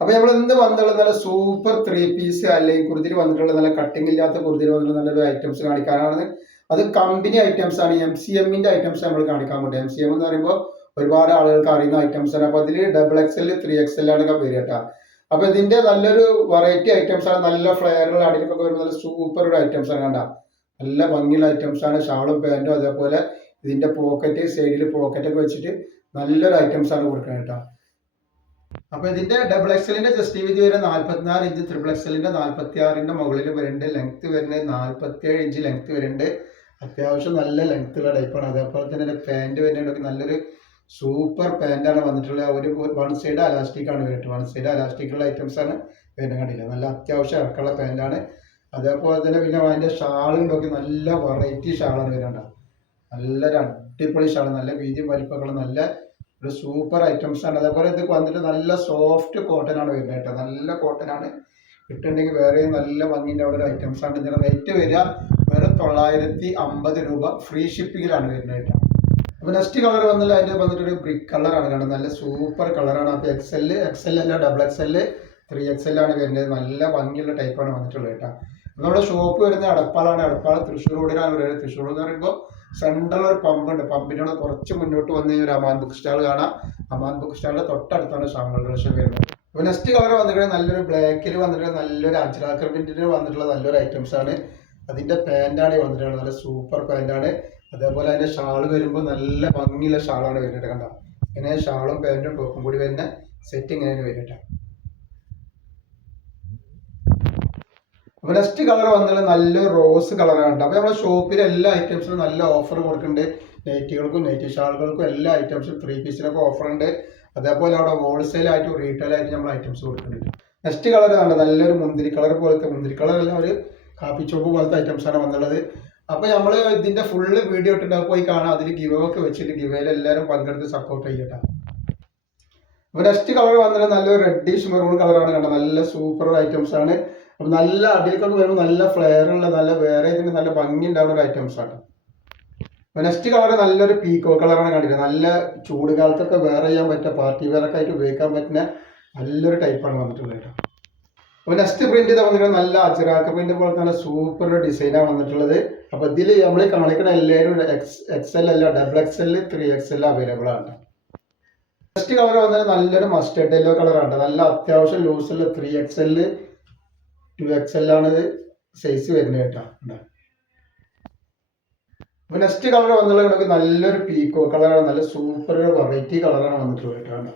അപ്പൊ നമ്മൾ ഇന്ന് വന്നിട്ടുള്ള നല്ല സൂപ്പർ 3 പീസ് അല്ലെങ്കിൽ കുർത്തിയിൽ വന്നിട്ടുള്ള നല്ല കട്ടിംഗ് ഇല്ലാത്ത കുർത്തിയിൽ വന്നിട്ടുള്ള നല്ലൊരു ഐറ്റംസ് കാണിക്കാനാണ്. അത് കമ്പനി ഐറ്റംസ് ആണ്, MCMന്റെ ഐറ്റംസ് നമ്മൾ കാണിക്കാൻ പറ്റും. MCM എന്ന് പറയുമ്പോൾ ഒരുപാട് ആളുകൾക്ക് അറിയുന്ന ഐറ്റംസ് ആണ്. അപ്പൊ അതിൽ XXL 3XL ആണ് വരിക കേട്ടോ. അപ്പൊ ഇതിന്റെ നല്ലൊരു വെറൈറ്റി ഐറ്റംസ് ആണ്, നല്ല ഫ്ലെയറുകൾ അടിയിലൊക്കെ വരുന്ന നല്ല സൂപ്പർ ഒരു ഐറ്റംസ് ആണ് കണ്ട. നല്ല ഭംഗിയുള്ള ഐറ്റംസ് ആണ്, ഷാളും പാൻറ്റും അതേപോലെ ഇതിന്റെ പോക്കറ്റ് സൈഡിൽ പോക്കറ്റ് ഒക്കെ വെച്ചിട്ട് നല്ലൊരു ഐറ്റംസ് ആണ് കൊടുക്കുന്നത് കേട്ടോ. അപ്പൊ ഇതിന്റെ XXLന്റെ ജസ്റ്റ് വീതി വരുന്നത് 44 ഇഞ്ച്, XXLന്റെ 46ന്റെ മുകളിൽ വരുന്നുണ്ട്. ലെങ്ത് വരുന്നത് 47 ഇഞ്ച് ലെങ്ത് വരുന്നുണ്ട്. അത്യാവശ്യം നല്ല ലെങ്ത് ഉള്ള ടൈപ്പാണ്. അതേപോലെ തന്നെ പാൻറ് വരുന്നുണ്ട്, നല്ലൊരു സൂപ്പർ പാൻറ്റാണ് വന്നിട്ടുള്ളത്. ഒരു വൺ സൈഡ് അലാസ്റ്റിക് ആണ് വരുന്നത്, വൺ സൈഡ് അലാസ്റ്റിക് ഉള്ള ഐറ്റംസ് ആണ് വരുന്നത് കണ്ടില്ല. നല്ല അത്യാവശ്യം ഇറക്കമുള്ള പാൻറ്റാണ്. അതേപോലെ തന്നെ പിന്നെ അതിന്റെ ഷാളുണ്ടൊക്കെ നല്ല വെറൈറ്റി ഷാളാണ് വരുന്നത്. നല്ലൊരു അടിപൊളി ഷാൾ, നല്ല വീതിയും വലിപ്പങ്ങളും നല്ല ഒരു സൂപ്പർ ഐറ്റംസ് ആണ്. അതേപോലെ ഇത് വന്നിട്ട് നല്ല സോഫ്റ്റ് കോട്ടൺ ആണ് വരുന്നത് കേട്ടോ. നല്ല കോട്ടൺ ആണ് ഇട്ടുണ്ടെങ്കിൽ വേറെ നല്ല ഭംഗിൻ്റെ അവിടെ ഒരു ഐറ്റംസ് ആണ്. ഇതിന്റെ റേറ്റ് വരിക വെറും 950 രൂപ, ഫ്രീ ഷിപ്പിങ്ങിലാണ് വരുന്നത് കേട്ടോ. അപ്പൊ നെക്സ്റ്റ് കളർ വന്നില്ല, അതിന്റെ വന്നിട്ട് ഒരു ബ്രിക്ക് കളറാണ് കാണുന്നത്, നല്ല സൂപ്പർ കളറാണ്. അപ്പൊ XL അല്ല XXL 3XL ആണ് വരുന്നത്. നല്ല ഭംഗിയുള്ള ടൈപ്പാണ് വന്നിട്ടുള്ളത് കേട്ടോ. നമ്മുടെ ഷോപ്പ് വരുന്നത് അടപ്പാളാണ്. അടപ്പാള തൃശ്ശൂർ റോഡിലാണ് വരുന്നത്. തൃശ്ശൂർ എന്ന് പറയുമ്പോൾ സെൻട്രൽ ഒരു പമ്പുണ്ട്, പമ്പിനോട് കുറച്ച് മുന്നോട്ട് വന്ന് ഒരു അമാൻ ബുക്ക് സ്റ്റാൾ കാണാം. അമാൻ ബുക്ക് സ്റ്റാളിന്റെ തൊട്ടടുത്താണ് ഷാമൽ കളക്ഷൻ വരുന്നത്. അപ്പൊ നെക്സ്റ്റ് കളർ വന്നിട്ട് നല്ലൊരു ബ്ലാക്കിൽ വന്നിട്ട് നല്ലൊരു അജ്രാക്കർ പ്രിന്റിൽ വന്നിട്ടുള്ള നല്ലൊരു ഐറ്റംസ് ആണ്. അതിന്റെ പാൻറ്റാണ് വന്നിട്ടുള്ളത്, നല്ല സൂപ്പർ പാൻറ്റാണ്. അതേപോലെ അതിന്റെ ഷാള് വരുമ്പോൾ നല്ല ഭംഗിയുള്ള ഷാളാണ് വരുന്നത് കണ്ട. ഇങ്ങനെ ഷാളും പാൻറ്റും ടോപ്പും കൂടി വരുന്ന സെറ്റ് ഇങ്ങനെയാണ് വരുന്നത്. അപ്പൊ നെക്സ്റ്റ് കളർ വന്നത് നല്ലൊരു റോസ് കളറാണ്. അപ്പൊ നമ്മുടെ ഷോപ്പിൽ എല്ലാ ഐറ്റംസിനും നല്ല ഓഫർ കൊടുക്കുന്നുണ്ട്. നൈറ്റികൾക്കും നൈറ്റി ഷാളുകൾക്കും എല്ലാ ഐറ്റംസും 3 പീസിനൊക്കെ ഓഫർ ഉണ്ട്. അതേപോലെ അവിടെ ഹോൾസെയിൽ ആയിട്ടും റീറ്റെയിൽ ആയിട്ട് നമ്മൾ ഐറ്റംസ് കൊടുക്കുന്നുണ്ട്. നെക്സ്റ്റ് കളർ കണ്ടത് നല്ലൊരു മുന്തിരി കളർ പോലത്തെ, മുന്തിരി കളർ അല്ല ഒരു കാപ്പി ചോപ്പ് പോലത്തെ ഐറ്റംസ് ആണ് വന്നുള്ളത്. അപ്പൊ നമ്മൾ ഇതിന്റെ ഫുള്ള് വീഡിയോ ഇട്ടുണ്ടാവും, പോയി കാണാം. അതിൽ ഗിവ് ഒക്കെ വെച്ചിട്ട് ഗിവേയിൽ എല്ലാവരും പങ്കെടുത്ത് സപ്പോർട്ട് ചെയ്യട്ടെ. അപ്പൊ നെക്സ്റ്റ് കളർ വന്നത് നല്ലൊരു റെഡിഷ് മെറൂൺ കളറാണ് കണ്ടത്. നല്ല സൂപ്പർ ഐറ്റംസ് ആണ്. അപ്പൊ നല്ല അടിയിലേക്കൊക്കെ വരുമ്പോൾ നല്ല ഫ്ലെയർ ഉള്ള നല്ല വേറെ ഇതിന് നല്ല ഭംഗി ഉണ്ടാവുന്ന ഒരു ഐറ്റംസ് ആണ്. അപ്പൊ നെക്സ്റ്റ് കളർ നല്ലൊരു പീക്കോ കളറാണ് കണ്ടിട്ട്. നല്ല ചൂട് കാലത്തൊക്കെ വെയർ ചെയ്യാൻ പറ്റുക, പാർട്ടി വെയർ ഒക്കെ ആയിട്ട് ഉപയോഗിക്കാൻ പറ്റുന്ന നല്ലൊരു ടൈപ്പാണ് വന്നിട്ടുള്ളത് കേട്ടോ. അപ്പൊ നെക്സ്റ്റ് പ്രിന്റ് ഇത് വന്നിട്ട് നല്ല അജ്രാക്ക പ്രിന്റ് പോലെ തന്നെ സൂപ്പർ ഡിസൈനാണ് വന്നിട്ടുള്ളത്. അപ്പൊ ഇതിൽ നമ്മൾ കാണിക്കുന്ന എല്ലാവരും XL അല്ല XXL 3XL അവൈലബിൾ ആണ്. നെക്സ്റ്റ് കളർ വന്നത് നല്ലൊരു മസ്റ്റേർഡ് യെല്ലോ കളറാണ്. നല്ല അത്യാവശ്യം ലൂസുള്ള 3XL 2XL ആണ് സൈസ് വരുന്നത് കേട്ടോ. നെക്സ്റ്റ് കളർ വന്നിട്ടുള്ളത് നല്ലൊരു പീക്കോ കളറാണ്, നല്ല സൂപ്പർ വെറൈറ്റി കളറാണ് വന്നിട്ടുള്ളത് കേട്ടോ.